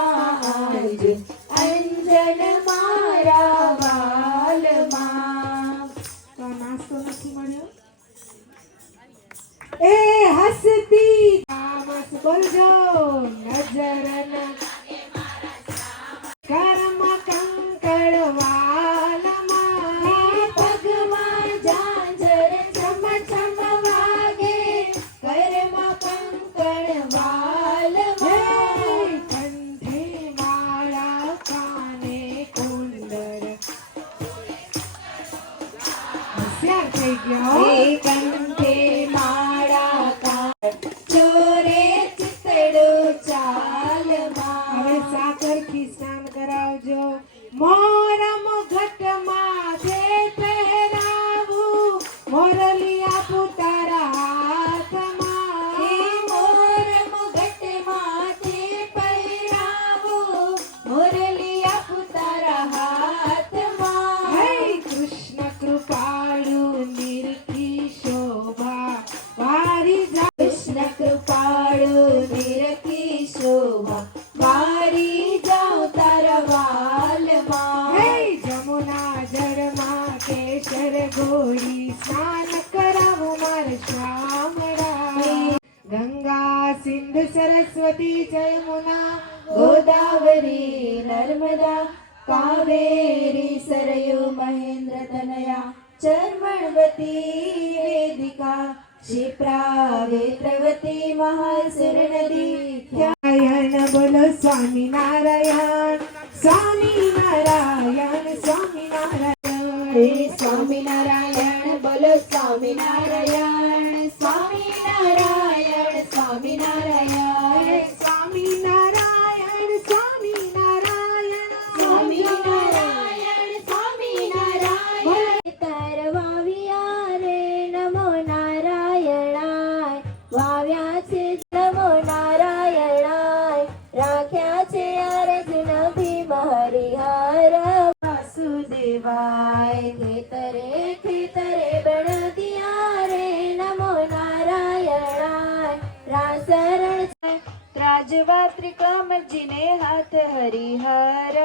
આજ અંજન મારા વાલમાં. તો નાસ્તો નથી મળ્યો. એ હસતી આમસ બોલજો નજર ન કર્મ કંકળ વાલમાં પગમાં ઝાંઝર ચમ ચમ વાગે કર્મ કંકળ વાલમાં કંઠે માળા કાને કુંડળ. હોશિયાર થઈ ગયો. કંઠે માળા કાન ચોરે ચિતડું ચાલમાં. હવે સાકરથી સ્નાન કરાવજો. મોરમ ઘટમાં જે પહેરાવું મોરલિયા પુતારા હાથમાં. મોરમ ઘટમાં જે પહેરાવું મોરલિયા પુતારા હાથમાં. હે કૃષ્ણ કૃપાળુ નિરખી શોભા વારી જા. કૃષ્ણ કૃપાળુ નિરખી શોભા વારી જાઉં તારા વાલમાં. હે જમુના જળમાં કેસર ગોળી સ્નાન કરાવું માર શ્યામળા. ગંગા સિંધ સરસ્વતી જયમુના ગોદાવરી નર્મદા કાવેરી સરયુ મહેન્દ્ર તનયા ચર્મણવતી વેદિકા क्षिप्रा वेत्रवती महासुर नदी. नारायण बोलो स्वामी नारायण स्वामी नारायण स्वामी नारायण. स्वामी नारायण बोलो स्वामी नारायण स्वामी नारायण स्वामी नारायण. स्वामी नारायण स्वामी नारायण स्वामी नारायण स्वामी नारायण. तरवाविया रे नमो नारायणाय. वाव्या છે નમો નારાયણાય. રાખ્યા છે અર્જુન ભીમ હરિહર વાસુદેવાય. ખેતરે ખેતરે બણ દિયા રે નમો નારાયણાય. રાસરણ ત્રાજવા ત્રિકમજીને હાથ હરિહર.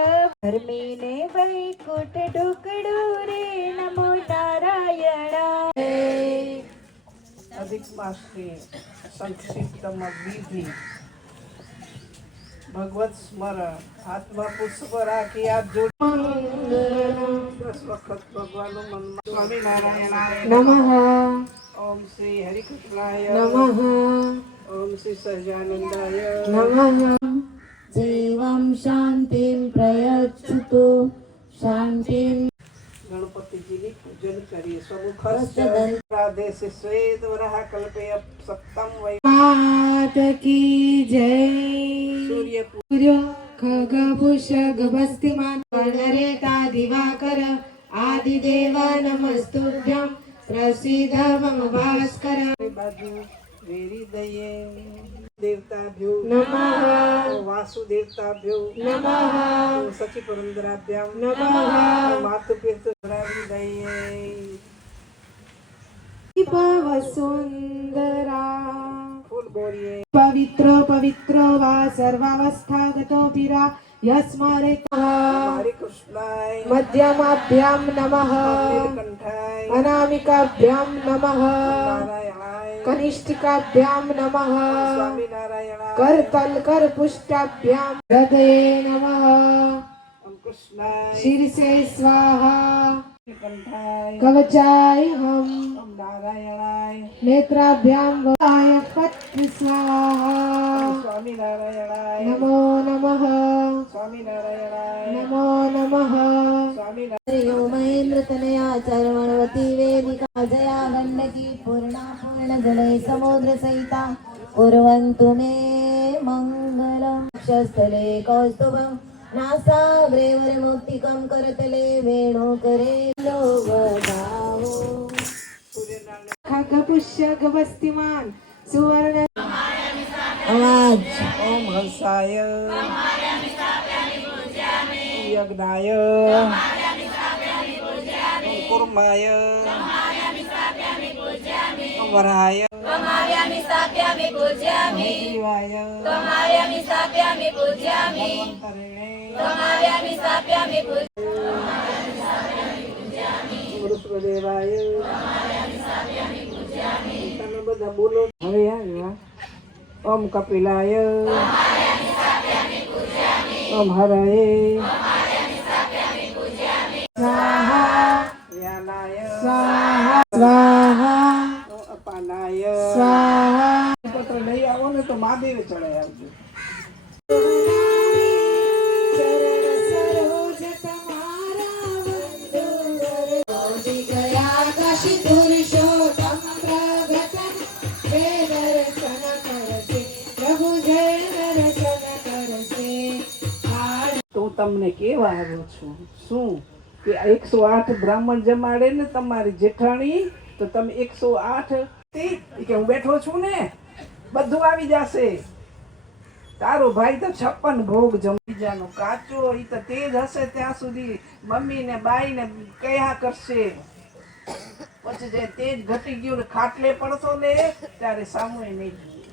ધર્મીને વૈકુંઠ ઢોકડું રે નમો નારાયણાય. अधिक मास की संक्षिप्तम विधि भगवत स्मरण आत्मा पुष्प राखी आप जो 10 वक्त भगवान मन स्वामी नारायणाय नमः. ओम श्री हरिकृष्णाय नमः. ओम श्री सहजानंदाय नमः. जीवं शांतिं प्रयच्छतु शांतिं. गणपति जी की पूजन करिए समुखस्य राधे से श्वेत वरह कल्पे सप्तम वै मात की जय. सूर्य सूर्य खग पुषग बस्तिमान वर्णरेता दिवाकर आदिदेव नमस्तुभ्यं प्रसीद मम भास्कर. बाजू वेरी दये देवताभ्यो नमः. वासुदेवताभ्यो नमः. सची पुरंदराभ्याम नमः. मातुपितृ दये. भव सुंदरा फूल बोलिए. पवित्र पवित्र वा सर्वावस्थागतो वीरा यस्मरेत. हरे कृष्णाय मध्यमाभ्यां नमः. नीलकंठाय अनामिकाभ्यां नमः. नारायणाय कनिष्ठिकाभ्यां नमः. स्वामी नारायणाय करतल कर पुष्टाभ्यां हृदये नमः. ओम कृष्णाय शीर्षे स्वाहा नीलकंठाय कवचाय हम ओम नारायणाय नेत्राभ्यां वाय पत्र स्वाहा. स्वामी नारायणाय नमो नमः. स्वामी नारायणाय नमो नमः. स्वामी श्रीयो महेंद्र तनया चर्मणवती वेदिका जया गंडकी पूर्णा पूर्ण जले समुद्र सहिता कुर्वन्तु मे मंगलम. क्षस्थले कौस्तुभं नासाग्रे वरमुक्तिकं करतले वेणुकरे लोकदावो. खगपुष्यग वस्तिमान सुवर्ण आवाज. ओम हंसाय यज्ञाय ओम कुर्माय ओम વરાય त्वमार्यामि स्थापयामि पूजयामि દેવાય त्वमार्यामि स्थापयामि पूजयामि ધન્વંતરિણે त्वमार्यामि स्थापयामि વૃષભદેવાય તમે બધા બોલો હવે આવ્યા ઓમ કપિલાય ઓમ હરાય સ્વાહા વ્યાલાય સ્વાહા સ્વાહા ઓમ અપાનાય સ્વાહા પત્ર લઈ આવો ને તો મહાદેવ ચડાઈ આવજો ચરણ સરોજ તમારા વંદો ગયા કાશી પુરુષોત્તમ પ્રગટ જય દર્શન કરશે પ્રભુ જય દર્શન કરશે તો હું તમને કેવા આવ્યો છું શું કે 108 બ્રાહ્મણ જમાડે ને તમારી જેઠાણી તો તમે 108 કે હું બેઠો છું ને બધું આવી જશે તારો ભાઈ તો 56 ભોગ જમીજાનો કાચો ઈ તો તેજ હશે ત્યાં સુધી મમ્મી ને બાઈ ને કયા કરશે પછી જે તેજ ઘટી ગયું ને ખાટલે પડતો ને ત્યારે સામુએ નહીં જોયું.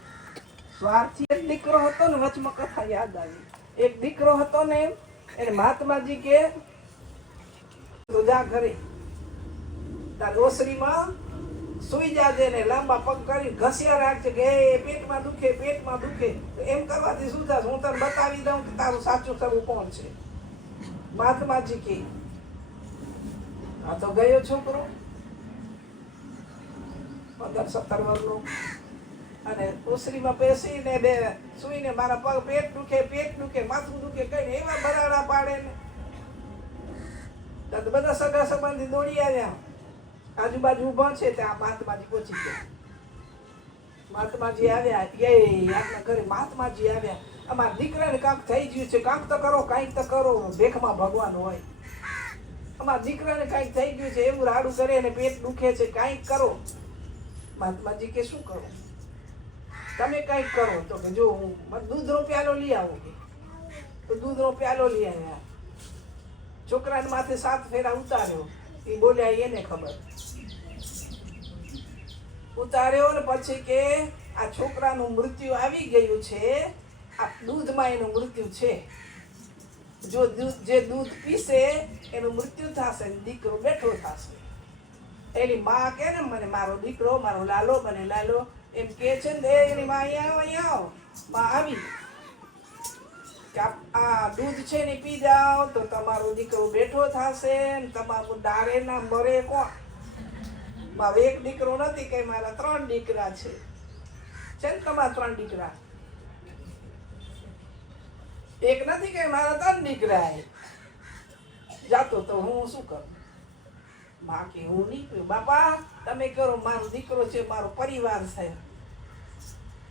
સ્વાર્થી એક દીકરો હતો ને વચમાં કથા યાદ આવી એક દીકરો હતો ને એને મહાત્માજી કે જા ઘરે તાર ઓસરીમાં સુઈ જાજે ને લાંબા પગ કરી ઘસ્યા રાખજે કે એ પેટમાં દુખે તો એમ કરવાથી શું થશે હું તને બતાવી દઉં કે તારું સાચું કરવું કોણ છે મહાત્માજી કે આ તો ગયો છોકરો 15-17 વર્ષનો અને ઓસરીમાં બેસીને બે સુઈને મારા પગ પેટ દુખે માથું દુખે કઈ એવા બરાડા પાડે ને તો બધા સગા સંબંધી દોડી આવ્યા આજુબાજુ ઊભા છે ત્યાં મહાત્માજી પહોંચી ગયા મહાત્માજી આવ્યા આપણા ઘરે મહાત્માજી આવ્યા અમારા દીકરાને કાંક થઈ ગયું છે કાંક તો કરો કાંઈક તો કરો ભેખમાં ભગવાન હોય અમારા દીકરાને કાંઈક થઈ ગયું છે એવું રાડું કરે અને પેટ દુખે છે કાંઈક કરો મહાત્માજી કે શું કરો તમે કંઈક કરો તો કે જો હું દૂધનો પ્યાલો લઈ આવું તો દૂધનો પ્યાલો લઈ આવ્યા છોકરાને માથે 7 ફેરા ઉતાર્યો એ બોલ્યા એને ખબર ઉતાર્યો ને પછી કે આ છોકરાનું મૃત્યુ આવી ગયું છે આ દૂધમાં એનું મૃત્યુ છે જો જે દૂધ પીશે એનું મૃત્યુ થશે દીકરો બેઠો થશે એની માં કે ને મને મારો દીકરો મારો લાલો મને લાલો એમ કે છે ને એની માં અહીંયા આવો માં આવી કે આ દૂધ છે ને પી જાઓ તો તમારો દીકરો બેઠો થશે ને તમારું ડારે ના મરે કોણ મારો એક દીકરો નથી કે મારા 3 દીકરા છે ને તમારા 3 દીકરા એક નથી કે મારા 3 દીકરા જાતો તો હું શું કરું માં કે હું નહીં પીવું બાપા તમે કરો મારો દીકરો છે મારો પરિવાર છે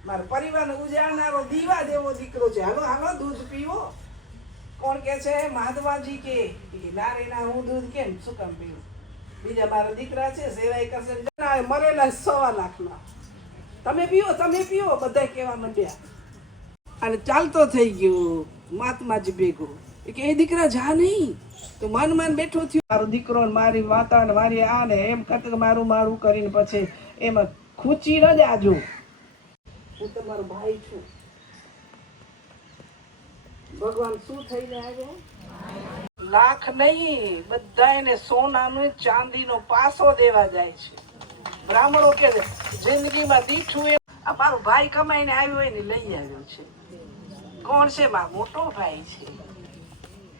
મારા પરિવારને ઉજાડનારો દીવા જેવો દીકરો છે હાલો દૂધ પીવો કોણ કે છે મહાત્માજી કે ના રે ના હું દૂધ કેમ શું કામ પીવું બીજા મારા દીકરા છે સેવાય કરશે મરેલા 1.25 લાખના તમે પીવો બધા કહેવા માંડ્યા અને ચાલતો થઈ ગયો મહાત્માજી ભેગો કે એ દીકરા જા નહીં તો મન બેઠો થયો મારો દીકરો મારી વાતા ને મારી આ ને એમ કરતા મારું કરીને પછી એમાં ખૂચી ન જાજો હું તમારો ભાઈ છું ભગવાન શું થઈને આવ્યો લાખ નહીં બધા એને સોનાનો ચાંદીનો પાસો દેવા જાય છે બ્રાહ્મણો કે જિંદગીમાં દીઠું એ આ મારો ભાઈ કમાઈને આવ્યો હોય ને લઈ આવ્યો છે કોણ છે મારો મોટો ભાઈ છે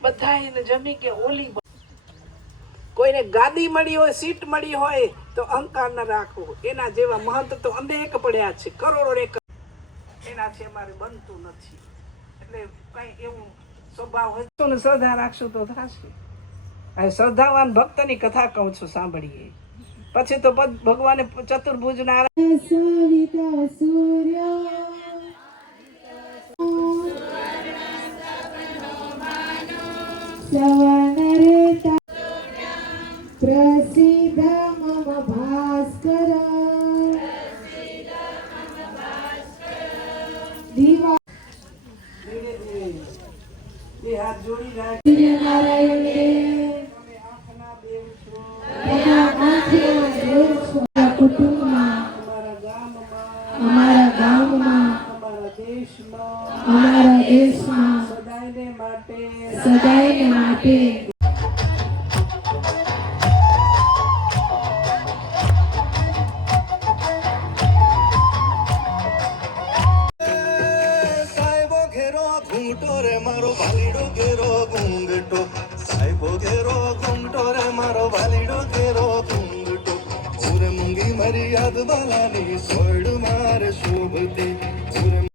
બધા એને જમી કે ઓલી કોઈને ગાદી મળી હોય સીટ મળી હોય તો અહંકાર ન રાખવો એના જેવા મહંત તો અનેક પડ્યા છે કરોડો એનાથી અમારે બનતું નથી એટલે કઈ એવું સ્વભાવ હોય તો શ્રદ્ધા રાખશું તો થશે શ્રદ્ધાવાન ભક્તની કથા કહું છું સાંભળીએ પછી તો ભગવાને ચતુર્ભુજ નારાયણ સવિતા સૂર્ય સવનરેતા પ્રસિદ્ધ મમ ભાસ્કર દીવા બે હાથ જોડી રાખ નારાયણ તમે આંખના દેવ છો કુટુંબમાં દેશમાં સદાયને માટે સદાય માટે સાહેબો ઘેરો ઘૂંટો રે મારો ભાલીડો ઘેરો ઘૂંઘટો સાહેબો ઘેરો ઘૂંટો રે મારો ભાલીડો ઘેરો ઘૂંઘટો ઓરે મૂંગી મારી યાદ બાલાની સોયડ મારે શોભતી